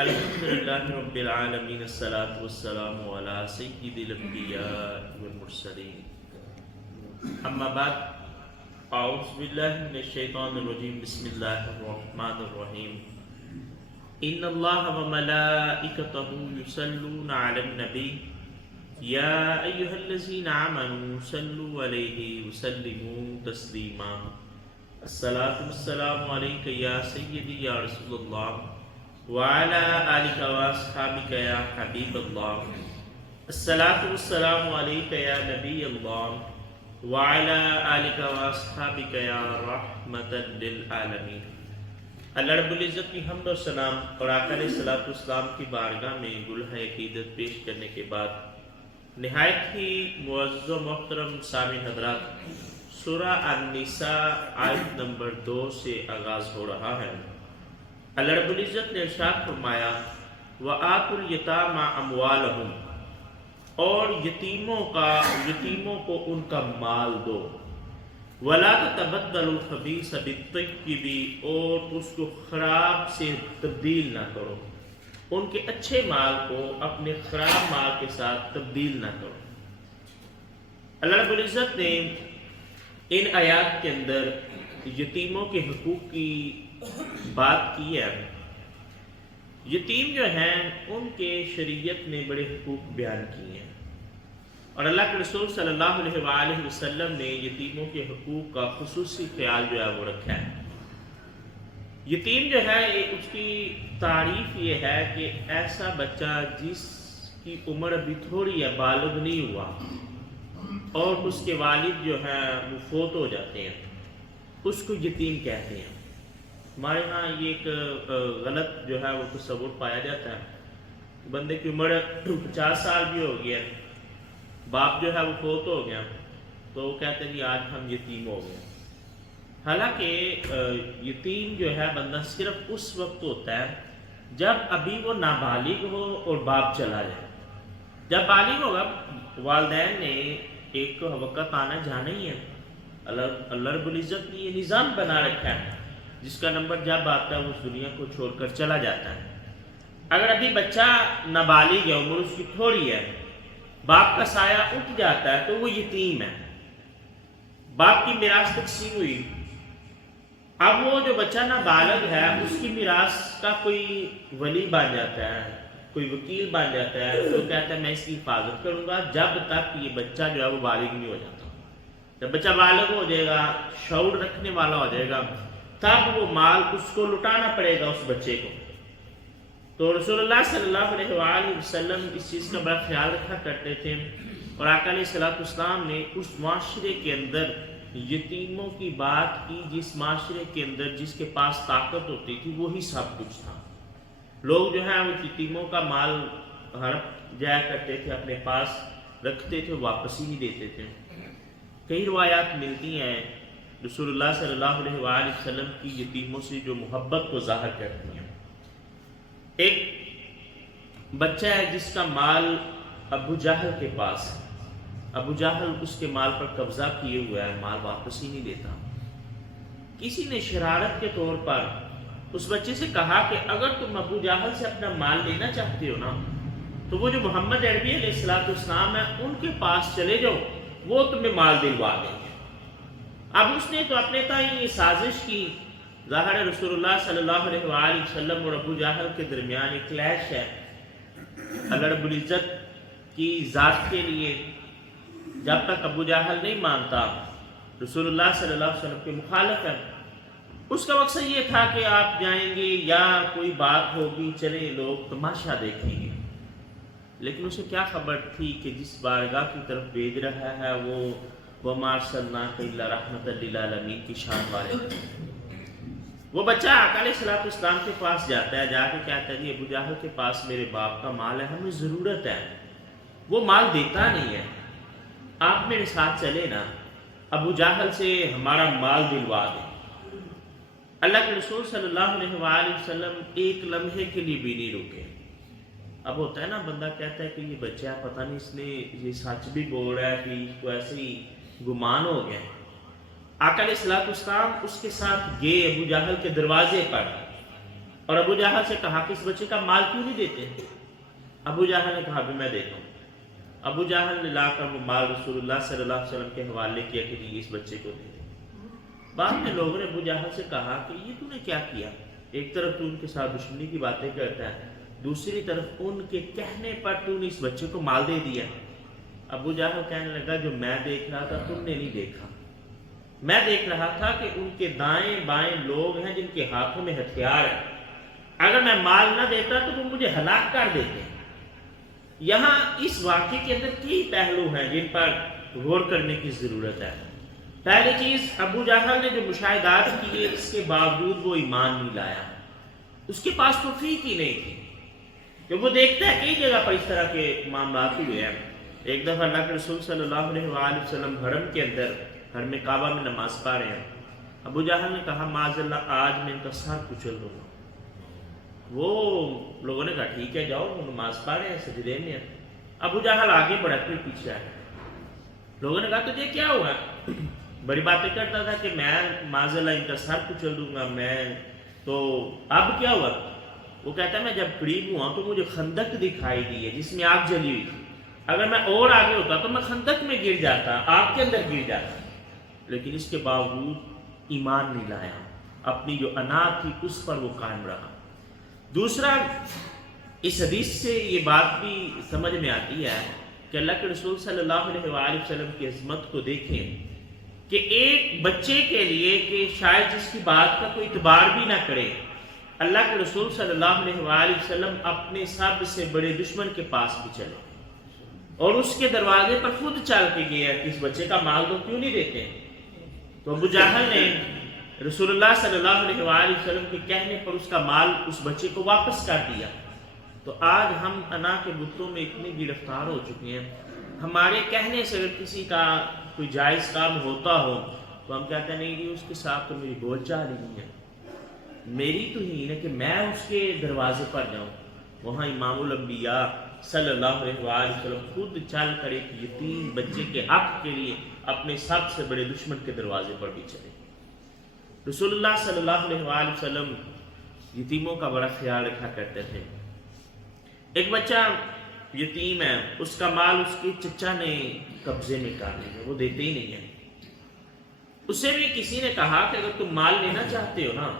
الحمدللہ رب العالمین الصلاۃ والسلام علی سید الانبیاء والمرسلین اما بعد اعوذ باللہ من الشیطان الرجیم بسم اللہ الرحمن الرحیم ان اللہ وملائکتہ یصلون علی النبی یا ایہا الذین آمنوا صلوا علیہ وسلموا تسلیما الصلاۃ والسلام علیک یا سیدی یا رسول اللہ وعلى آلك وأصحابك يا حبيب الله الصلاة والسلام عليك يا نبي الله وعلى آلك وأصحابك يا رحمة للعالمين۔ اللہ رب العزت کی حمد و سلام اور آقا علیہ الصلوۃ والسلام کی بارگاہ میں گلہ عقیدت پیش کرنے کے بعد نہایت ہی معزز و محترم سامعین حضرات، سورہ النساء آیت نمبر 2 سے آغاز ہو رہا ہے۔ اللہ رب العزت نے ارشاد فرمایا وَآتُوا الْيَتَامَى أَمْوَالَهُمْ، اور یتیموں کو ان کا مال دو، وَلَا تَتَبَدَّلُوا الْخَبِيثَ بِالطَّيِّبِ، اور اس کو خراب سے تبدیل نہ کرو، ان کے اچھے مال کو اپنے خراب مال کے ساتھ تبدیل نہ کرو۔ اللہ رب العزت نے ان آیات کے اندر یتیموں کے حقوق کی بات کی ہے۔ یتیم جو ہیں ان کے شریعت نے بڑے حقوق بیان کیے ہیں، اور اللہ کے رسول صلی اللہ علیہ وآلہ وسلم نے یتیموں کے حقوق کا خصوصی خیال جو ہے وہ رکھا ہے۔ یتیم جو ہے اس کی تعریف یہ ہے کہ ایسا بچہ جس کی عمر ابھی تھوڑی ہے، بالغ نہیں ہوا، اور اس کے والد جو ہیں وہ فوت ہو جاتے ہیں، اس کو یتیم کہتے ہیں۔ ہمارے ہاں یہ ایک غلط جو ہے وہ تصور پایا جاتا ہے، بندے کی عمر 50 سال بھی ہو گیا، باپ جو ہے وہ فوت ہو گیا، تو وہ کہتے ہیں آج ہم یتیم ہو گئے۔ حالانکہ یتیم جو ہے بندہ صرف اس وقت ہوتا ہے جب ابھی وہ نابالغ ہو اور باپ چلا جائے۔ جب بالغ ہوگا، والدین نے ایک وقت آنا جانا ہی ہے۔ اللہ رب العزت نے یہ نظام بنا رکھا ہے، جس کا نمبر جب آتا ہے وہ اس دنیا کو چھوڑ کر چلا جاتا ہے۔ اگر ابھی بچہ نابالغ ہے، عمر اس کی تھوڑی ہے، باپ کا سایہ اٹھ جاتا ہے تو وہ یتیم ہے، باپ کی میراث تقسیم ہوئی۔ اب وہ جو بچہ نابالغ ہے اس کی میراث کا کوئی ولی بن جاتا ہے، کوئی وکیل بن جاتا ہے، تو کہتا ہے میں اس کی حفاظت کروں گا جب تک یہ بچہ جو ہے وہ بالغ نہیں ہو جاتا۔ جب بچہ بالغ ہو جائے گا، شعور رکھنے والا ہو جائے گا، تب وہ مال اس کو لٹانا پڑے گا اس بچے کو۔ تو رسول اللہ صلی اللہ علیہ وآلہ وسلم اس چیز کا بڑا خیال رکھا کرتے تھے، اور آقا علیہ الصلوۃ والسلام نے اس معاشرے کے اندر یتیموں کی بات کی، جس معاشرے کے اندر جس کے پاس طاقت ہوتی تھی وہی سب کچھ تھا۔ لوگ جو ہیں وہ یتیموں کا مال ہڑپ جایا کرتے تھے، اپنے پاس رکھتے تھے، واپس ہی نہیں دیتے تھے۔ کئی روایات ملتی ہیں رسول اللہ صلی اللہ علیہ وآلہ وسلم کی یتیموں سے جو محبت کو ظاہر کرتی ہیں۔ ایک بچہ ہے جس کا مال ابو جہل کے پاس ہے، ابو جہل اس کے مال پر قبضہ کیے ہوا ہے، مال واپس ہی نہیں دیتا۔ کسی نے شرارت کے طور پر اس بچے سے کہا کہ اگر تم ابو جہل سے اپنا مال لینا چاہتے ہو نا، تو وہ جو محمد عربی علیہ السلام ہے ان کے پاس چلے جاؤ، وہ تمہیں مال دلوا دیں گے۔ اب اس نے تو اپنے تائیں یہ سازش کی، ظاہر رسول اللہ صلی اللہ علیہ وآلہ وسلم اور ابو جہل کے درمیان ایک کلیش ہے۔ اللہ رب العزت کی ذات کے لیے جب تک ابو جہل نہیں مانتا، رسول اللہ صلی اللہ علیہ وسلم کے مخالف ہے، اس کا مقصد یہ تھا کہ آپ جائیں گے یا کوئی بات ہوگی، چلے لوگ تماشا دیکھیں گے۔ لیکن اسے کیا خبر تھی کہ جس بارگاہ کی طرف بھیج رہا ہے وہ وَمَا أَرْسَلْنَاكَ إِلَّا رَحْمَةً لِلْعَالَمِينَ کی شان والے۔ وہ بچہ آقا علیہ الصلوۃ والسلام کے پاس جاتا ہے، جا کے کہتا ہے ابو جہل کے پاس میرے باپ کا مال ہے، ہمیں ضرورت ہے، وہ مال دیتا نہیں ہے، آپ میرے ساتھ چلے نا، ابو جہل سے ہمارا مال دلوا دیں۔ اللہ کے رسول صلی اللہ علیہ وآلہ وسلم ایک لمحے کے لیے بھی نہیں رکے۔ اب ہوتا ہے نا، بندہ کہتا ہے کہ یہ بچہ پتہ نہیں اس نے یہ سچ بھی بول رہا ہے کہ اس کو ایسے ہی گمان ہو گیا۔ آقا علیہ الصلوۃ والسلام اس کے ساتھ گئے ابو جہل کے دروازے پر، اور ابو جہل سے کہا کہ اس بچے کا مال کیوں نہیں دیتے؟ ابو جہل نے کہا بھی میں دیتا ہوں۔ ابو جہل نے لا کر وہ مال رسول اللہ صلی اللہ علیہ وسلم کے حوالے کیا کہ جی اس بچے کو دے دیں۔ بعد میں لوگوں نے ابو جہل سے کہا کہ یہ تو نے کیا کیا؟ ایک طرف تو ان کے ساتھ دشمنی کی باتیں کرتا ہے، دوسری طرف ان کے کہنے پر تو نے اس بچے کو مال دے دیا۔ ابو جہل کہنے لگا جو میں دیکھ رہا تھا تم نے نہیں دیکھا، میں دیکھ رہا تھا کہ ان کے دائیں بائیں لوگ ہیں جن کے ہاتھوں میں ہتھیار ہے، اگر میں مال نہ دیتا تو وہ مجھے ہلاک کر دیتے۔ یہاں اس واقعے کے اندر کئی پہلو ہیں جن پر غور کرنے کی ضرورت ہے۔ پہلی چیز، ابو جہل نے جو مشاہدات کیے اس کے باوجود وہ ایمان نہیں لایا، اس کے پاس توفیق ہی نہیں تھی، کہ وہ دیکھتا ہے کئی جگہ پر اس طرح کے معاملات ہوئے ہیں۔ ایک دفعہ اللہ کے رسول صلی اللہ علیہ وآلہ وسلم حرم کے اندر حرم کعبہ میں نماز پڑھ رہے ہیں، ابو جہل نے کہا معاذ اللہ آج میں ان کا سر کچل دوں گا۔ وہ لوگوں نے کہا ٹھیک ہے جاؤ، وہ نماز پڑھ رہے ہیں سجدے میں ہیں۔ ابو جہل آگے بڑھا پھر پیچھے آئے، لوگوں نے کہا تجھے کیا ہوا؟ بڑی باتیں کرتا تھا کہ میں معاذ اللہ ان کا سر کچل دوں گا، میں تو اب کیا ہوا؟ وہ کہتا ہے میں جب قریب ہوا تو مجھے خندق دکھائی دی ہے جس میں آگ جلی ہوئی تھی، اگر میں اور آگے ہوتا تو میں خندق میں گر جاتا، آگ کے اندر گر جاتا، لیکن اس کے باوجود ایمان نہیں لایا، اپنی جو انا تھی اس پر وہ قائم رہا۔ دوسرا، اس حدیث سے یہ بات بھی سمجھ میں آتی ہے کہ اللہ کے رسول صلی اللہ علیہ وآلہ وسلم کی عظمت کو دیکھیں کہ ایک بچے کے لیے کہ شاید جس کی بات کا کوئی اعتبار بھی نہ کرے، اللہ کے رسول صلی اللہ علیہ وآلہ وسلم اپنے سب سے بڑے دشمن کے پاس بھی چلے اور اس کے دروازے پر خود چل کے گیا کہ اس بچے کا مال تو کیوں نہیں دیتے؟ تو ابو جہل نے رسول اللہ صلی اللہ علیہ وآلہ وسلم کے کہنے پر اس کا مال اس بچے کو واپس کر دیا۔ تو آج ہم انا کے بتوں میں اتنے گرفتار ہو چکے ہیں، ہمارے کہنے سے اگر کسی کا کوئی جائز کام ہوتا ہو تو ہم کہتے ہیں نہیں جی اس کے ساتھ تو میری بول چال ہی نہیں ہے، میری تو ہی ہے کہ میں اس کے دروازے پر جاؤں۔ وہاں امام الانبیاء صلی اللہ علیہ وآلہ وسلم خود چل کر ایک یتیم بچے کے حق کے لیے اپنے سب سے بڑے دشمن کے دروازے پر بھی چلے۔ رسول اللہ صلی اللہ علیہ وآلہ وسلم یتیموں کا بڑا خیال رکھا کرتے تھے۔ ایک بچہ یتیم ہے، اس کا مال اس کے چچا نے قبضے میں کر لیا، وہ دیتے ہی نہیں ہے۔ اس سے بھی کسی نے کہا کہ اگر تم مال لینا چاہتے ہو نا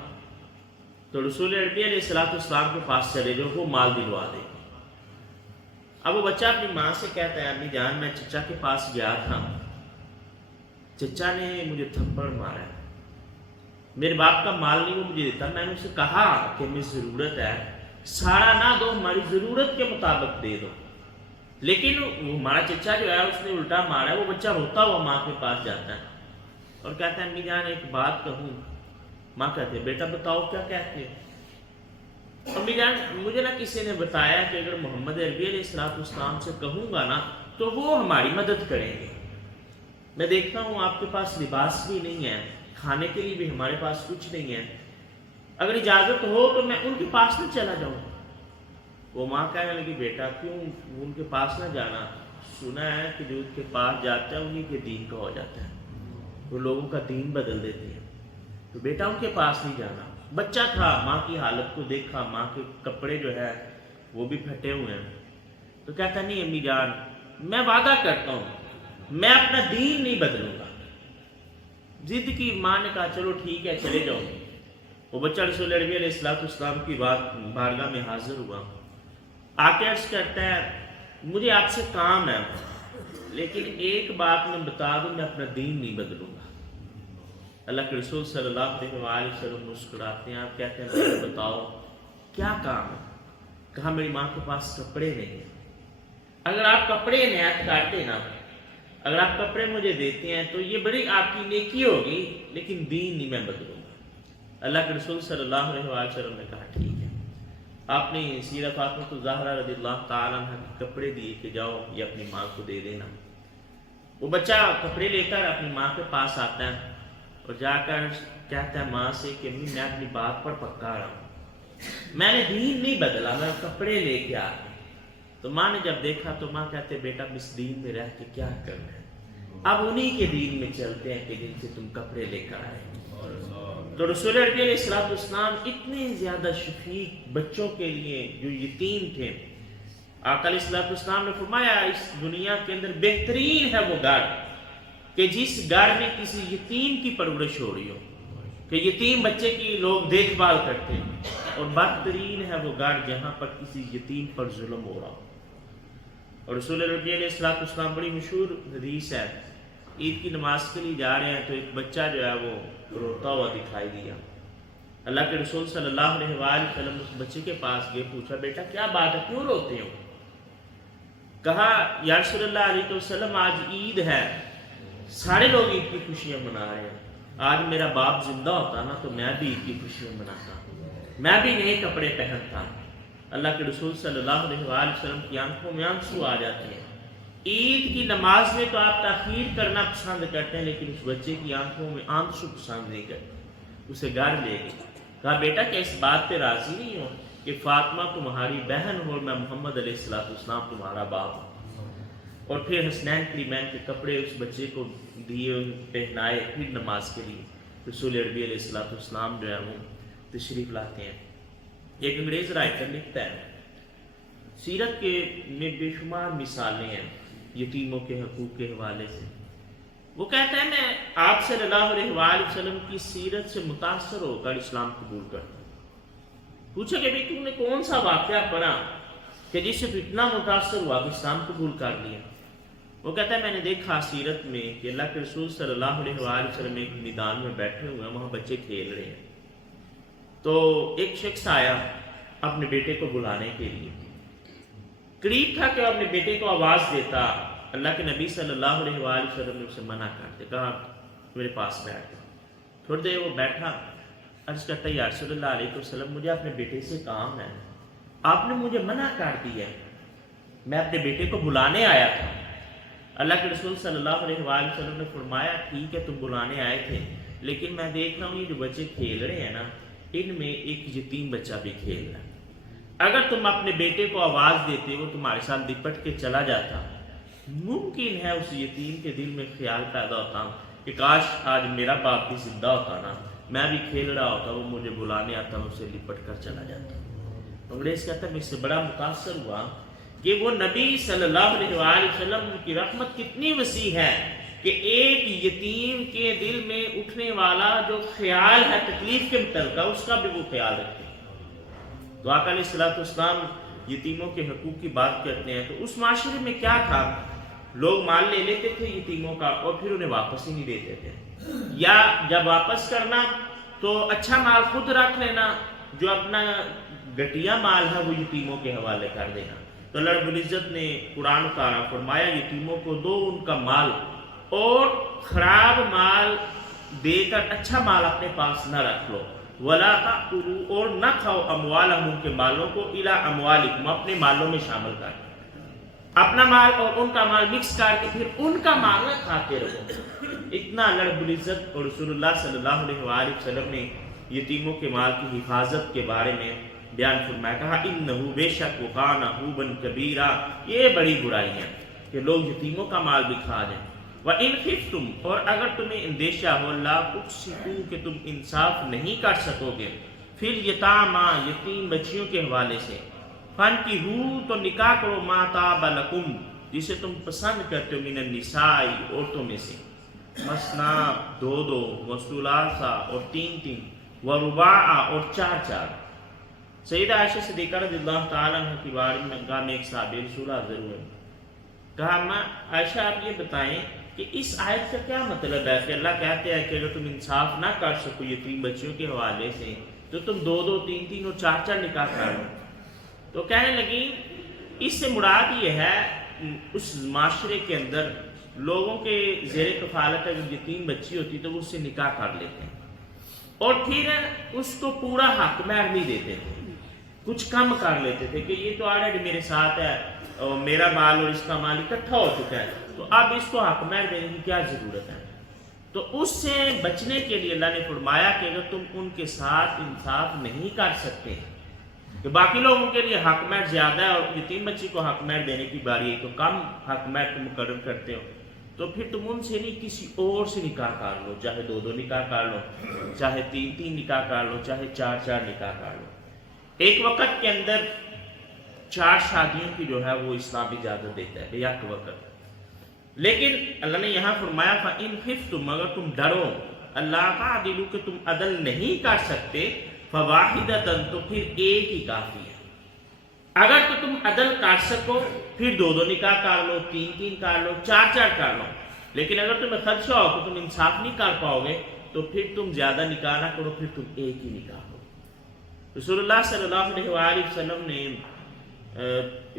تو رسول عربی علیہ السلام کے پاس چلے جاؤ، وہ مال دلوا دے۔ اب وہ بچہ اپنی ماں سے کہتا ہے امی جان میں چچا کے پاس گیا تھا، چچا نے مجھے تھپڑ مارا ہے، میرے باپ کا مال نہیں وہ مجھے دیتا، میں نے اسے کہا کہ ہمیں ضرورت ہے، سارا نہ دو ہماری ضرورت کے مطابق دے دو، لیکن وہ ہمارا چچا جو ہے اس نے الٹا مارا ہے۔ وہ بچہ روتا ہوا ماں کے پاس جاتا ہے اور کہتا ہے امی جان ایک بات کہوں؟ ماں کہتے ہیں بیٹا بتاؤ کیا کہتے ہو؟ امی جان مجھے نہ کسی نے بتایا کہ اگر محمد عربی علیہ السلام سے کہوں گا نا تو وہ ہماری مدد کریں گے، میں دیکھتا ہوں آپ کے پاس لباس بھی نہیں ہے، کھانے کے لیے بھی ہمارے پاس کچھ نہیں ہے، اگر اجازت ہو تو میں ان کے پاس نہ چلا جاؤں۔ وہ ماں کہنے لگی بیٹا کیوں ان کے پاس نہ جانا؟ سنا ہے کہ جو ان کے پاس جاتا ہے انہی کے دین کا ہو جاتا ہے، وہ لوگوں کا دین بدل دیتے ہیں، تو بیٹا ان کے پاس نہیں جانا۔ بچہ تھا، ماں کی حالت کو دیکھا، ماں کے کپڑے جو ہے وہ بھی پھٹے ہوئے ہیں، تو کہتا نہیں امی جان میں وعدہ کرتا ہوں میں اپنا دین نہیں بدلوں گا۔ ضد کی، ماں نے کہا چلو ٹھیک ہے چلے جاؤ۔ وہ بچہ رسول عربی علیہ السلام کی بارگاہ میں حاضر ہوا، آ کے عرض کرتا ہے مجھے آپ سے کام ہے لیکن ایک بات میں بتا دوں میں اپنا دین نہیں بدلوں گا۔ اللہ کے رسول صلی اللہ علیہ وآلہ وسلم مسکراتے ہیں، آپ کہتے ہیں مجھے بتاؤ کیا کام ہے؟ کہا میری ماں کے پاس کپڑے نہیں ہیں، اگر آپ کپڑے عنایت کرتے نا، اگر آپ کپڑے مجھے دیتے ہیں تو یہ بڑی آپ کی نیکی ہوگی، لیکن دین نہیں میں بدلوں گا۔ اللہ کے رسول صلی اللہ علیہ وآلہ وسلم نے کہا ٹھیک ہے۔ آپ نے سیدہ فاطمہ الزہرا رضی اللہ تعالیٰ عنہ کے کپڑے دیے کہ جاؤ یہ اپنی ماں کو دے دینا۔ وہ بچہ کپڑے لے کر اپنی ماں کے پاس آتا ہے اور جا کر کہتا ہے ماں سے کہ میں اپنی بات پر پکا رہا ہوں، میں نے دین نہیں بدلا، میں کپڑے لے کے آ گئی۔ تو ماں نے جب دیکھا تو ماں کہتے بیٹا اس دین میں رہ کے کیا کرنا ہے، اب انہی کے دین میں چلتے ہیں کہ جن سے تم کپڑے لے کر آئے۔ تو رسول عربی علیہ السلام اتنے زیادہ شفیق بچوں کے لیے جو یتیم تھے، آقا علیہ السلام نے فرمایا اس دنیا کے اندر بہترین ہے وہ گھر کہ جس گھر میں کسی یتیم کی پرورش ہو رہی ہو، کہ یتیم بچے کی لوگ دیکھ بھال کرتے ہیں، اور بدترین ہے وہ گھر جہاں پر کسی یتیم پر ظلم ہو رہا ہو۔ اور رسول ربی علیہ السلام بڑی مشہور حدیث ہے، عید کی نماز کے لیے جا رہے ہیں تو ایک بچہ جو ہے وہ روتا ہوا دکھائی دیا۔ اللہ کے رسول صلی اللہ علیہ وآلہ وسلم اس بچے کے پاس گئے، پوچھا بیٹا کیا بات ہے، کیوں روتے ہو؟ کہا یا رسول اللہ علیہ وسلم آج عید ہے، سارے لوگ عید کی خوشیاں منا رہے ہیں، آج میرا باپ زندہ ہوتا نا تو میں بھی عید کی خوشیاں مناتا، میں بھی نئے کپڑے پہنتا۔ اللہ کے رسول صلی اللہ علیہ وآلہ وسلم کی آنکھوں میں آنسو آ جاتے ہیں۔ عید کی نماز میں تو آپ تاخیر کرنا پسند کرتے ہیں، لیکن اس بچے کی آنکھوں میں آنسو پسند نہیں کرتے۔ اسے گھر لے گئے، کہا بیٹا کیا اس بات پہ راضی نہیں ہو کہ فاطمہ تمہاری بہن ہو اور میں محمد علیہ السلام تمہارا باپ ہوں؟ اور پھر حسنین کریمین کے کپڑے اس بچے کو دیے، پہنائے، پھر نماز کے لیے رسول عربی علیہ السلام جو ہے وہ تشریف لاتے ہیں۔ ایک انگریز رائٹر لکھتا ہے، سیرت کے میں بے شمار مثالیں ہیں یتیموں کے حقوق کے حوالے سے۔ وہ کہتا ہے میں آپ صلی اللہ علیہ وآلہ وسلم کی سیرت سے متاثر ہو کر اسلام قبول کرتا ہوں۔ پوچھا کہ بھئی تم نے کون سا واقعہ پڑھا کہ جس سے اتنا متاثر ہوا کہ اسلام قبول کر لیا؟ وہ کہتا ہے میں نے دیکھا سیرت میں کہ اللہ کے رسول صلی اللہ علیہ وآلہ وسلم ایک میدان میں بیٹھے ہوئے ہیں، وہاں بچے کھیل رہے ہیں، تو ایک شخص آیا اپنے بیٹے کو بلانے کے لیے، قریب تھا کہ وہ اپنے بیٹے کو آواز دیتا، اللہ کے نبی صلی اللہ علیہ وآلہ وسلم نے اسے منع کر دیا، کہا میرے پاس بیٹھ۔ تھوڑی دیر وہ بیٹھا، عرض کرتا یا رسول اللہ علیہ وسلم مجھے اپنے بیٹے سے کام ہے، آپ نے مجھے منع کر دیا، میں اپنے بیٹے کو بلانے آیا تھا۔ اللہ کے رسول صلی اللہ علیہ وآلہ وسلم نے فرمایا ٹھیک ہے تم بلانے آئے تھے، لیکن میں دیکھ رہا ہوں یہ جو بچے کھیل رہے ہیں نا ان میں ایک یتیم بچہ بھی کھیل رہا ہے، اگر تم اپنے بیٹے کو آواز دیتے وہ تمہارے ساتھ لپٹ کے چلا جاتا، ممکن ہے اس یتیم کے دل میں خیال پیدا ہوتا کہ کاش آج میرا باپ بھی زندہ ہوتا نا، میں بھی کھیل رہا ہوتا، وہ مجھے بلانے آتا، میں اسے لپٹ کر چلا جاتا۔ انگریز کہتا ہے میں اس سے بڑا متاثر ہوا کہ وہ نبی صلی اللہ علیہ وآلہ وسلم کی رحمت کتنی وسیع ہے کہ ایک یتیم کے دل میں اٹھنے والا جو خیال ہے تکلیف کے متعلقہ اس کا بھی وہ خیال رکھتے ہیں۔ تو آقا علیہ السلام یتیموں کے حقوق کی بات کرتے ہیں، تو اس معاشرے میں کیا تھا، لوگ مال لے لیتے تھے یتیموں کا اور پھر انہیں واپس ہی نہیں دیتے تھے، یا جب واپس کرنا تو اچھا مال خود رکھ لینا، جو اپنا گھٹیا مال ہے وہ یتیموں کے حوالے کر دینا۔ تو اللہ رب العزت نے قرآن اتارا، فرمایا یتیموں کو دو ان کا مال، اور خراب مال دے کر اچھا مال اپنے پاس نہ رکھ لو، ولا تأکلوا اور نہ کھاؤ اموالہم ان کے مالوں کو، الی اموالکم اپنے مالوں میں شامل کر کے، اپنا مال اور ان کا مال مکس کر کے پھر ان کا مال نہ کھاتے رہو۔ اتنا اللہ رب العزت اور رسول اللہ صلی اللہ علیہ وآلہ وسلم نے یتیموں کے مال کی حفاظت کے بارے میں بیان فرمایا، کہا انہو بے شک وکان حوبا کبیرا، یہ بڑی برائی ہے کہ لوگ یتیموں کا مال بھی کھا جائیں۔ وَإِنْ خِفْتُمْ اور اگر تمہیں اندیشہ ہو لا تقسطوا کہ تم انصاف نہیں کر سکو گے، پھر یتاما یتیم بچیوں کے حوالے سے، فانکحوا تو نکاح کرو ما طاب لکم جسے تم پسند کرتے ہو، من النساء عورتوں میں سے، مثنا دو دو، وثلاثا اور تین تین، ورباع اور چار چار۔ سیدہ عائشہ صدیقہ رضی اللہ تعالیٰ عنہ کی بارگاہ میں ایک صحابی رسول حاضر ہوئے، کہا ماں عائشہ آپ یہ بتائیں کہ اس آیت کا کیا مطلب ہے کہ اللہ کہتے ہیں کہ اگر تم انصاف نہ کر سکو یتیم بچیوں کے حوالے سے تو تم دو دو تین تین اور چار چار نکاح کرو۔ تو کہنے لگی اس سے مراد یہ ہے اس معاشرے کے اندر لوگوں کے زیر کفالت اگر یتیم بچی ہوتی تو وہ اس سے نکاح کر لیتے ہیں اور پھر اس کو پورا حق مہر نہیں دیتے تھے، کچھ کم کر لیتے تھے کہ یہ تو آلریڈی میرے ساتھ ہے اور میرا مال اور اس کا مال اکٹھا ہو چکا ہے تو اب اس کو حق مہر دینے کی کیا ضرورت ہے۔ تو اس سے بچنے کے لیے اللہ نے فرمایا کہ اگر تم ان کے ساتھ انصاف نہیں کر سکتے کہ باقی لوگوں کے لیے حق مہر زیادہ ہے اور یتیم بچی کو حق مہر دینے کی باری ہے تو کم حق مہر تم مقرر کرتے ہو، تو پھر تم ان سے نہیں کسی اور سے نکاح کر لو، چاہے 2 نکاح کر لو، چاہے 3 نکاح کر لو، چاہے 4 نکاح کر لو۔ ایک وقت کے اندر 4 شادیوں کی جو ہے وہ اسلام اجازت دیتا ہے یک وقت۔ لیکن اللہ نے یہاں فرمایا فَإِنْ خِفْتُمْ، اگر تم ڈرو اللہ تعدلوا کہ تم عدل نہیں کر سکتے، فَوَاحِدَةً تو پھر ایک ہی کافی ہے۔ اگر تو تم عدل کر سکو پھر 2 نکاح کر لو، 3 کر لو، 4 کر لو، لیکن اگر تمہیں خدشہ ہو کہ تم انصاف نہیں کر پاؤ گے تو پھر تم زیادہ نکاح نہ کرو، پھر تم ایک ہی نکاح کرو۔ رسول اللہ صلی اللہ علیہ وآلہ وسلم نے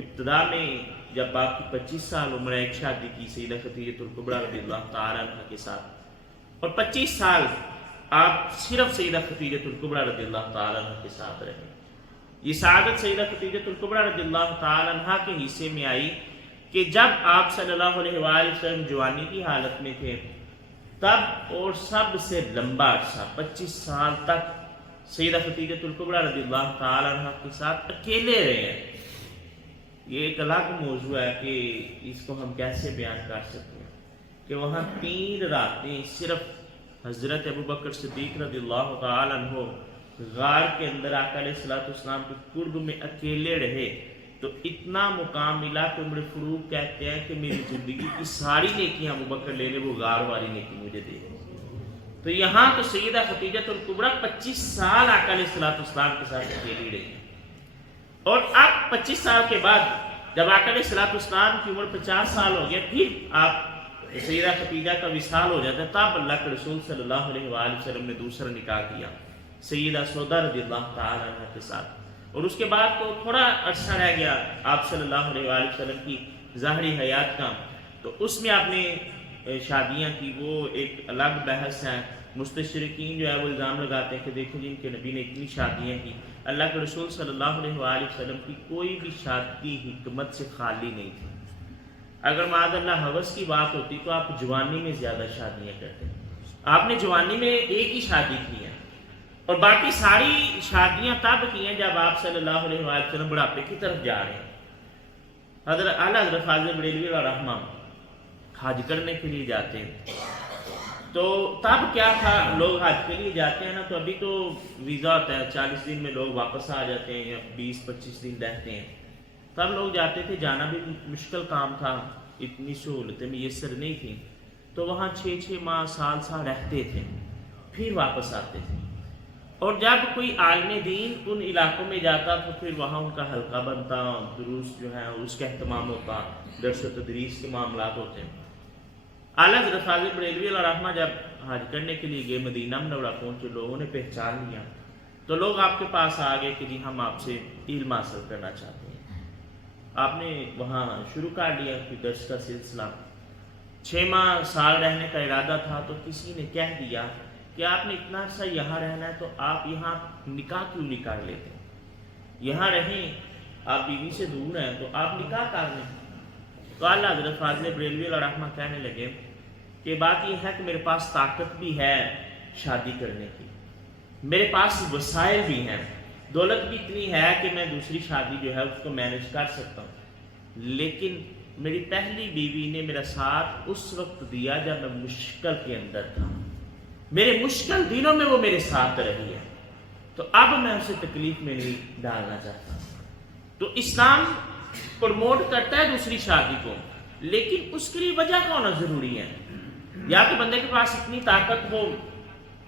ابتدا میں جب آپ کی 25 سال عمر ہے ایک شادی کی سیدہ خدیجہ الکبریٰ رضی اللہ تعالیٰ عنہ کے ساتھ، اور 25 سال آپ صرف سیدہ خدیجہ الکبریٰ رضی اللہ تعالیٰ عنہ کے ساتھ رہے۔ یہ سعادت سیدہ خدیجہ الکبریٰ رضی اللہ تعالیٰ عنہ کے حصے میں آئی کہ جب آپ صلی اللہ علیہ وآلہ وسلم جوانی کی حالت میں تھے تب اور سب سے لمبا عرصہ 25 سال تک سیدہ خدیجہ الکبریٰ رضی اللہ تعالیٰ عنہ کے ساتھ اکیلے رہے ہیں۔ یہ ایک الگ موضوع ہے کہ اس کو ہم کیسے بیان کر سکتے ہیں کہ وہاں 3 راتیں صرف حضرت ابوبکر صدیق رضی اللہ تعالیٰ عنہ غار کے اندر آقا علیہ السلام کے قرب میں اکیلے رہے، تو اتنا مقام ملا کہ عمر فاروق کہتے ہیں کہ میری زندگی کی ساری نیکیاں ابوبکر لے لے، وہ غار والی نیکی مجھے دے دے۔ تو یہاں تو سیدہ خدیجہ الکبریٰ 25 سال آقا علیہ السلام کے ساتھ اکیلی رہی ہیں، اور اب 25 سال کے بعد جب آقا علیہ السلام کی عمر 50 سال ہو گیا، پھر آپ سیدہ خدیجہ کا وصال ہو جاتا ہے، تب اللہ کے رسول صلی اللہ علیہ وآلہ وسلم نے دوسرا نکاح کیا سیدہ سودا رضی اللہ تعالیٰ عنہ کے ساتھ، اور اس کے بعد تو تھوڑا عرصہ رہ گیا آپ صلی اللہ علیہ وآلہ وسلم کی ظاہری حیات کا، تو اس میں آپ نے شادیاں کی، وہ ایک الگ بحث ہے۔ مستشرقین جو ہے وہ الزام لگاتے ہیں کہ دیکھو جن کے نبی نے اتنی شادیاں کی، اللہ کے رسول صلی اللہ علیہ وآلہ وسلم کی کوئی بھی شادی حکمت سے خالی نہیں تھی۔ اگر معاذ اللہ ہوس کی بات ہوتی تو آپ جوانی میں زیادہ شادیاں کرتے، آپ نے جوانی میں ایک ہی شادی کی ہے، اور باقی ساری شادیاں تب کی ہیں جب آپ صلی اللہ علیہ وآلہ وسلم بڑھاپے کی طرف جا رہے ہیں۔ حضرت فاضل بریلوی علیہ رحمہ حج کرنے کے لیے جاتے ہیں، تو تب کیا تھا، لوگ حج کے لیے جاتے ہیں نا، تو ابھی تو ویزا ہوتا ہے 40 دن میں لوگ واپس آ جاتے ہیں یا 20-25 دن رہتے ہیں، تب لوگ جاتے تھے، جانا بھی مشکل کام تھا، اتنی سہولتیں میسر نہیں تھیں، تو وہاں 6 ماہ سال رہتے تھے، پھر واپس آتے تھے۔ اور جب کوئی عالم دین ان علاقوں میں جاتا تو پھر وہاں ان کا حلقہ بنتا، دروس جو ہے اس کا اہتمام ہوتا، درس و تدریس کے معاملات ہوتے ہیں۔ اعلیٰ حضرت فاضل بریلوی علیہ رحمہ جب حج کرنے کے لیے گئے، مدینہ منورہ پہنچے، لوگوں نے پہچان لیا، تو لوگ آپ کے پاس آ گئے کہ جی ہم آپ سے علم حاصل کرنا چاہتے ہیں۔ آپ نے وہاں شروع کر لیا کہ درس کا سلسلہ، 6 ماہ سال رہنے کا ارادہ تھا، تو کسی نے کہہ دیا کہ آپ نے اتنا عرصہ یہاں رہنا ہے تو آپ یہاں نکاح کیوں نہیں کر لیتے، یہاں رہیں، آپ بیوی سے دور ہیں تو آپ نکاح کر لیں۔ تو اعلیٰ حضرت فاضل بریلوی علیہ رحمہ کہنے لگے کہ بات یہ ہے کہ میرے پاس طاقت بھی ہے شادی کرنے کی، میرے پاس وسائل بھی ہیں، دولت بھی اتنی ہے کہ میں دوسری شادی جو ہے اس کو مینج کر سکتا ہوں، لیکن میری پہلی بیوی نے میرا ساتھ اس وقت دیا جب میں مشکل کے اندر تھا، میرے مشکل دنوں میں وہ میرے ساتھ رہی ہے، تو اب میں اسے تکلیف میں نہیں ڈالنا چاہتا۔ تو اسلام پروموٹ کرتا ہے دوسری شادی کو، لیکن اس کے لیے وجہ کا ہونا ضروری ہے، یا تو بندے کے پاس اتنی طاقت ہو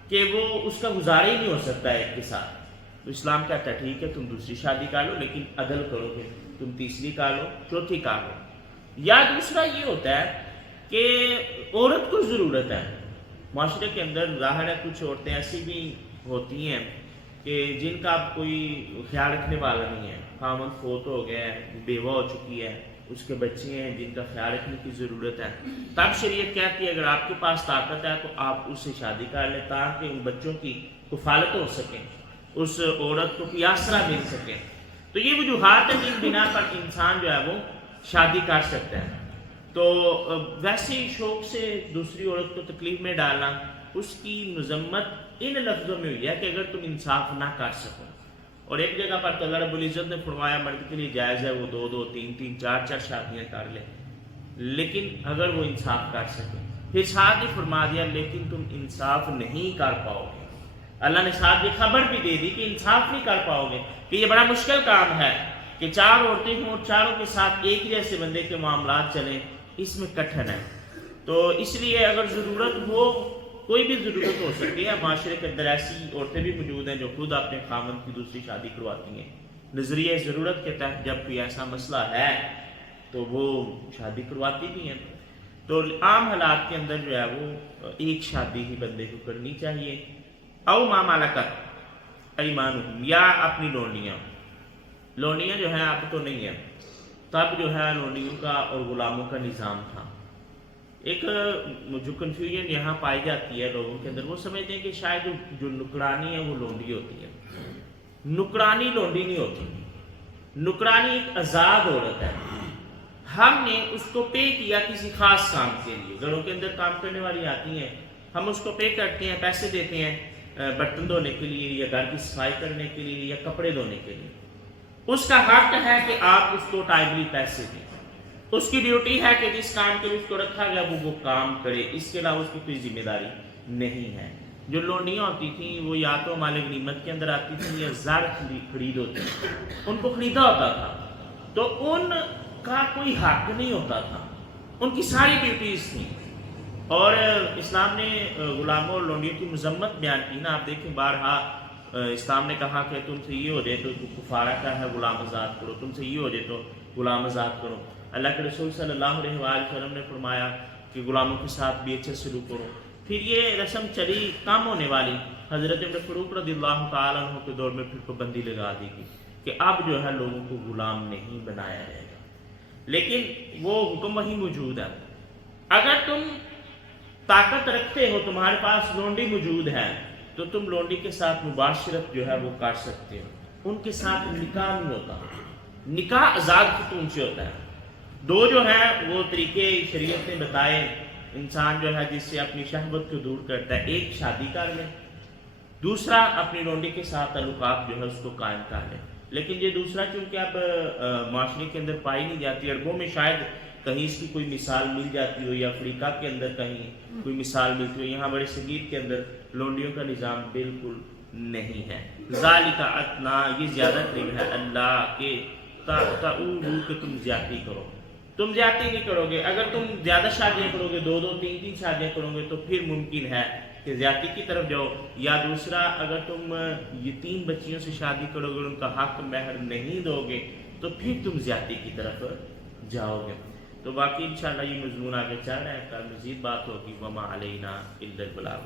کہ وہ اس کا گزارا ہی نہیں ہو سکتا ہے ایک کے ساتھ، تو اسلام کہتا ہے ٹھیک ہے تم دوسری شادی کر لو، لیکن عدل کرو گے، تم تیسری کر لو، چوتھی کر لو۔ یا دوسرا یہ ہوتا ہے کہ عورت کو ضرورت ہے، معاشرے کے اندر ظاہر ہے کچھ عورتیں ایسی بھی ہوتی ہیں کہ جن کا اب کوئی خیال رکھنے والا نہیں ہے، خاوند فوت ہو گیا ہے، بیوہ ہو چکی ہے، اس کے بچے ہیں جن کا خیال رکھنے کی ضرورت ہے، تب شریعت کہتی ہے اگر آپ کے پاس طاقت ہے تو آپ اس سے شادی کر لیں تاکہ ان بچوں کی کفالت ہو سکے، اس عورت کو کوئی آسرا مل سکے۔ تو یہ وجوہات ہیں جن بنا پر انسان جو ہے وہ شادی کر سکتا ہے۔ تو ویسے ہی شوق سے دوسری عورت کو تکلیف میں ڈالنا، اس کی مذمت ان لفظوں میں ہوئی ہے کہ اگر تم انصاف نہ کر سکو، اور ایک جگہ پر تو اللہ رب العزت نے فرمایا مرد کے لیے جائز ہے وہ 2-2 3-3 4-4 شادیاں کر لے، لیکن اگر وہ انصاف کر سکے، پھر ساتھ ہی فرما دیا لیکن تم انصاف نہیں کر پاؤ گے۔ اللہ نے ساتھ یہ خبر بھی دے دی کہ انصاف نہیں کر پاؤ گے، کہ یہ بڑا مشکل کام ہے کہ 4 عورتیں ہوں اور چاروں کے ساتھ ایک جیسے بندے کے معاملات چلیں، اس میں کٹھن ہے۔ تو اس لیے اگر ضرورت ہو، کوئی بھی ضرورت ہو سکتی ہے، معاشرے کے اندر ایسی عورتیں بھی موجود ہیں جو خود اپنے خاوند کی دوسری شادی کرواتی ہیں، نظریہ ضرورت کے تحت جب کوئی ایسا مسئلہ ہے تو وہ شادی کرواتی بھی ہیں۔ تو عام حالات کے اندر جو ہے وہ ایک شادی ہی بندے کو کرنی چاہیے۔ او ما ملکت ایمانہم، یا اپنی لونڈیاں جو ہیں اب تو نہیں ہیں، تب جو ہے لونڈیوں کا اور غلاموں کا نظام تھا۔ ایک جو کنفیوژن یہاں پائی جاتی ہے لوگوں کے اندر، وہ سمجھتے ہیں کہ شاید جو نکرانی ہے وہ لونڈی ہوتی ہے۔ نکرانی لونڈی نہیں ہوتی، نکرانی ایک آزاد عورت ہے۔ ہم نے اس کو پے کیا کسی خاص کام کے لیے، گھروں کے اندر کام کرنے والی آتی ہیں، ہم اس کو پے کرتے ہیں، پیسے دیتے ہیں برتن دھونے کے لیے یا گھر کی صفائی کرنے کے لیے یا کپڑے دھونے کے لیے۔ اس کا حق ہے کہ آپ اس کو ٹائملی پیسے دیں، اس کی ڈیوٹی ہے کہ جس کام کے لیے اس کو رکھا گیا وہ کام کرے، اس کے علاوہ اس کی کوئی ذمہ داری نہیں ہے۔ جو لونڈیاں ہوتی تھیں وہ یا تو مال غنیمت کے اندر آتی تھیں یا زر خرید ہوتی تھی، ان کو خریدا ہوتا تھا، تو ان کا کوئی حق نہیں ہوتا تھا، ان کی ساری ڈیوٹیز تھیں۔ اور اسلام نے غلاموں اور لونڈیوں کی مذمت بیان کی نا، آپ دیکھیں بارہا اسلام نے کہا کہ تم سے یہ ہو جائے تو کفارہ کا ہے غلام آزاد کرو، تم سے یہ ہو جائے تو غلام آزاد کرو۔ اللہ کے رسول صلی اللہ علیہ وآلہ وسلم نے فرمایا کہ غلاموں کے ساتھ بھی اچھا سلوک کرو۔ پھر یہ رسم چلی کام ہونے والی، حضرت عمر فاروق رضی اللہ تعالیٰ عنہ کے دور میں پھر پابندی لگا دی گئی کہ اب جو ہے لوگوں کو غلام نہیں بنایا جائے گا، لیکن وہ حکم وہی موجود ہے۔ اگر تم طاقت رکھتے ہو، تمہارے پاس لونڈی موجود ہے، تو تم لونڈی کے ساتھ مباشرت جو ہے وہ کر سکتے ہو، ان کے ساتھ نکاح نہیں ہوتا، نکاح آزاد خاتون سے ہوتا ہے۔ دو جو ہیں وہ طریقے شریعت نے بتائے انسان جو ہے جس سے اپنی شہوت کو دور کرتا ہے، ایک شادی کر لے، دوسرا اپنی لونڈی کے ساتھ تعلقات جو ہے اس کو قائم کر لے۔ لیکن یہ دوسرا چونکہ اب معاشرے کے اندر پائی نہیں جاتی، عربوں میں شاید کہیں اس کی کوئی مثال مل جاتی ہو، یا افریقہ کے اندر کہیں کوئی مثال ملتی ہو، یہاں بڑے صغیر کے اندر لونڈیوں کا نظام بالکل نہیں ہے۔ ذالک ادنیٰ، یہ زیادہ قریب ہے اللہ کے تعولوا، کہ تم زیادتی کرو، تم زیادتی نہیں کرو گے۔ اگر تم زیادہ شادیاں کرو گے، 2 3 شادیاں کرو گے، تو پھر ممکن ہے کہ زیادتی کی طرف جاؤ۔ یا دوسرا، اگر تم یتیم بچیوں سے شادی کرو گے، ان کا حق مہر نہیں دو گے، تو پھر تم زیادتی کی طرف جاؤ گے۔ تو باقی انشاءاللہ یہ مضمون آگے چل رہا ہے، کل مزید بات ہوگی۔ وما علینا الا البلاغ۔